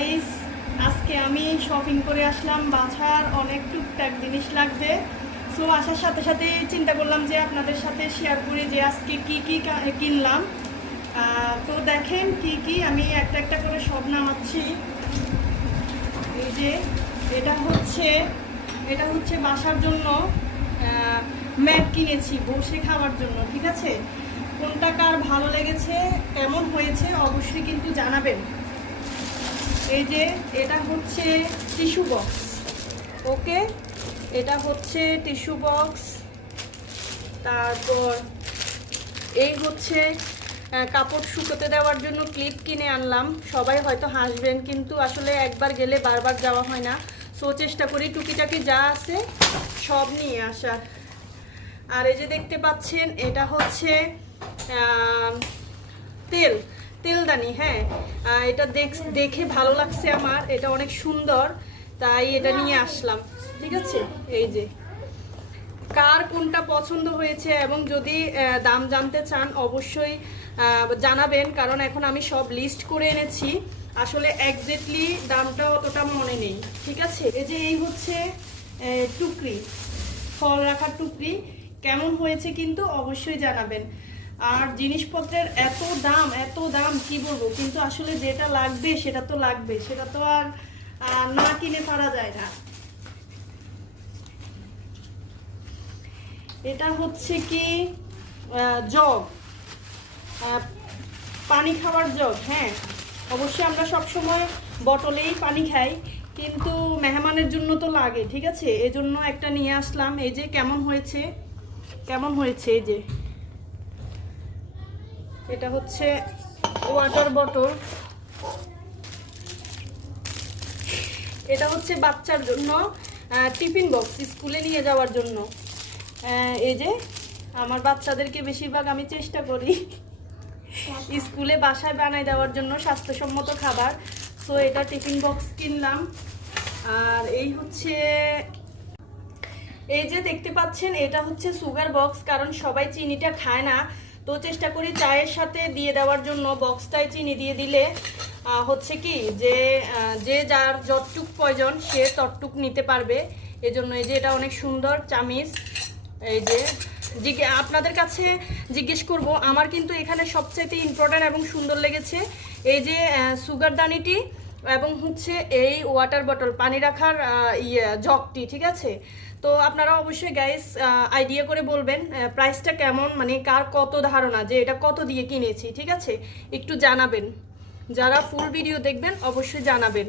Guys আজকে আমি shopping করে আসলাম বাছার অনেক টুকটাক জিনিস লাগবে। সো আসার সাথে সাথে চিন্তা করলাম যে আপনাদের সাথে শেয়ার করি যে আজকে কি কি কিনলাম। তো দেখেন কি কি আমি একটা একটা করে সব নামাচ্ছি। এই যে, এটা হচ্ছে এটা হচ্ছে বাসার জন্য ম্যাট কিনেছি বসে খাওয়ার জন্য, ঠিক আছে? কোনটা কার ভালো লেগেছে, কেমন হয়েছে, অবশ্যই কিন্তু জানাবেন। এই যে এটা হচ্ছে টিস্যু বক্স। ওকে? এটা হচ্ছে টিস্যু বক্স। তারপর এই হচ্ছে কাপড় শুকোতে দেওয়ার জন্য ক্লিপ কিনে আনলাম। সবাই হয়তো হাসবেন, কিন্তু আসলে একবার গেলে বারবার যাওয়া হয় না। সো চেষ্টা করি টুকিটাকি যা আছে সব নিয়ে আসার। আর এই যে দেখতে পাচ্ছেন, এটা হচ্ছে তেল। তেলদানি হ্যাঁ। এটা দেখ- ভালো লাগছে আমার। এটা অনেক সুন্দর, তাই এটা নিয়ে আসলাম। ঠিক আছে? এই যে। কার কোনটা পছন্দ হয়েছে এবং যদি দাম জানতে চান, অবশ্যই জানাবেন, কারণ এখন আমি সব লিস্ট করে এনেছি। আসলে একজ্যাক্টলি দামটা অতটা মনে নেই। ঠিক আছে? এই যে এই হচ্ছে টুকরি। ফল রাখার টুকরি। কেমন হয়েছে কিন্তু অবশ্যই জানাবেন। আর জিনিসপত্রের এত দাম এত দাম, কি বলব? কিন্তু আসলে যেটা লাগবে, সেটা তো লাগবে। সেটা তো আর না কিনে পারা যায় না। এটা হচ্ছে কি জগ। পানি খাওয়ার জগ হ্যাঁ। অবশ্যই আমরা সব সময় বটলেই পানি খাই, কিন্তু মেহমানের জন্য তো লাগে, ঠিক আছে? এজন্য একটা নিয়ে আসলাম। এই যে কেমন হয়েছে? কেমন হয়েছে এই যে? এটা হচ্ছে ওয়াটার বটল এটা হচ্ছে বাচ্চার জন্য টিফিন বক্স স্কুলে নিয়ে যাওয়ার জন্য। এই যে, আমার বাচ্চাদেরকে বেশিরভাগ আমি চেষ্টা করি স্কুলে বাসায় বানাই দেওয়ার জন্য, স্বাস্থ্যসম্মত খাবার। সো এটা টিফিন বক্স কিনলাম। আর এই হচ্ছে, এই যে দেখতে পাচ্ছেন, এটা হচ্ছে সুগার বক্স কারণ সবাই চিনিটা খায় না। তো চেষ্টা করি চায়ের সাথে দিয়ে দেওয়ার জন্য। বক্সটায় চিনি দিয়ে দিলে হচ্ছে কি যে যে যার যতটুক প্রয়োজন সে ততটুক নিতে পারবে। এজন্য এই যে এটা অনেক সুন্দর চামিচ। এই যে জিজ্ঞে আপনাদের কাছে জিজ্ঞেস করব, আমার কিন্তু এখানে সবচাইতে ইম্পর্ট্যান্ট এবং সুন্দর লেগেছে এই যে সুগার দানিটি। এবং হচ্ছে এই ওয়াটার বটল পানি রাখার ইয়ে জগটি, ঠিক আছে? তো আপনারা অবশ্যই গ্যাস আইডিয়া করে বলবেন প্রাইসটা কেমন মানে কার কত ধারণা যে এটা কত দিয়ে কিনেছি, ঠিক আছে? একটু জানাবেন। যারা ফুল ভিডিও দেখবেন, অবশ্যই জানাবেন।